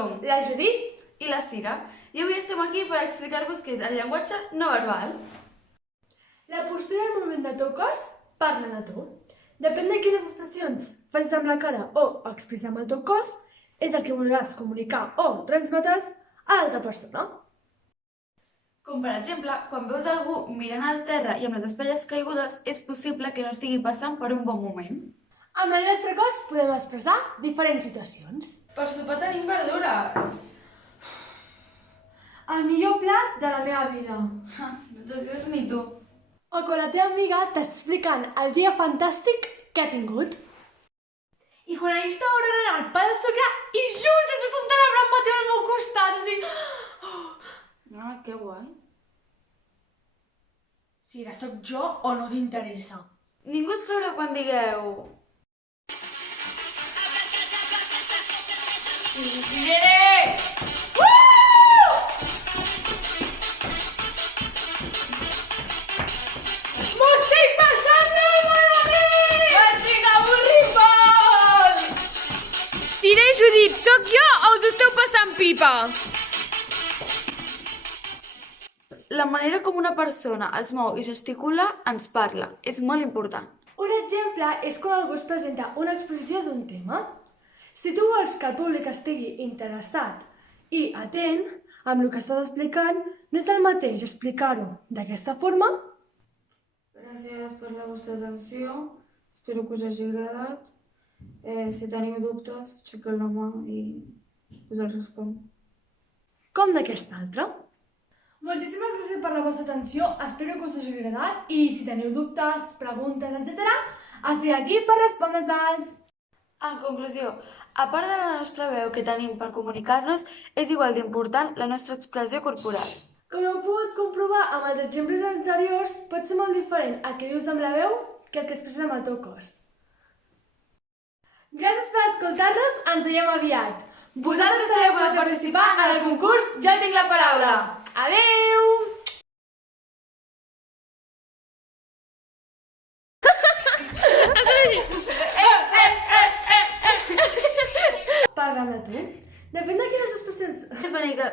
Som la Judit i la Cira, i avui estem aquí per explicar-vos què és el llenguatge no verbal. La postura i el moviment del teu cos parlen a tu. Depèn de quines expressions facis amb la cara o expressar amb el teu cos, és el que voldràs comunicar o transmetràs a l'altra persona. Com per exemple, quan veus algú mirant al terra i amb les espatlles caigudes, és possible que no estigui passant per un bon moment. Amb el nostre cos podem expressar diferents situacions. Per sopar tenim verdures. El millor plat de la meva vida. No te'l creus ni tu. O quan la teva amiga t'està explicant el dia fantàstic que ha tingut. I quan he vist Aurora el pa de sucre i just es va sentar la Bram Mateu al meu costat, o sigui... Ah, que guai. Si ara sóc jo o no t'interessa. Ningú es creurà quan digueu... Llere! M'ho estic passant molt malament! M'estic avorrint molt! Cira i Judit, sóc jo o us esteu passant pipa? La manera com una persona es mou i gesticula ens parla. És molt important. Un exemple és quan algú es presenta una exposició d'un tema. Si tu vols que el públic estigui interessat i atent amb el que estàs explicant, no és el mateix explicar-ho d'aquesta forma. Gràcies per la vostra atenció. Espero que us hagi agradat. Si teniu dubtes, aixequeu la mà i us els responc. Com d'aquesta altra. Moltíssimes gràcies per la vostra atenció, espero que us hagi agradat i si teniu dubtes, preguntes, etc., estic aquí per respondre-les. En conclusió, a part de la nostra veu que tenim per comunicar-nos, és igual d'important la nostra expressió corporal. Com heu pogut comprovar amb els exemples anteriors, pot ser molt diferent el que dius amb la veu que el que expresses amb el teu cos. Gràcies per escoltar-nos, ens veiem aviat. Vosaltres també podeu participar en el concurs Ja tinc la paraula. Adeu! Parlant de tu, depèn de quines expressions... És bonica...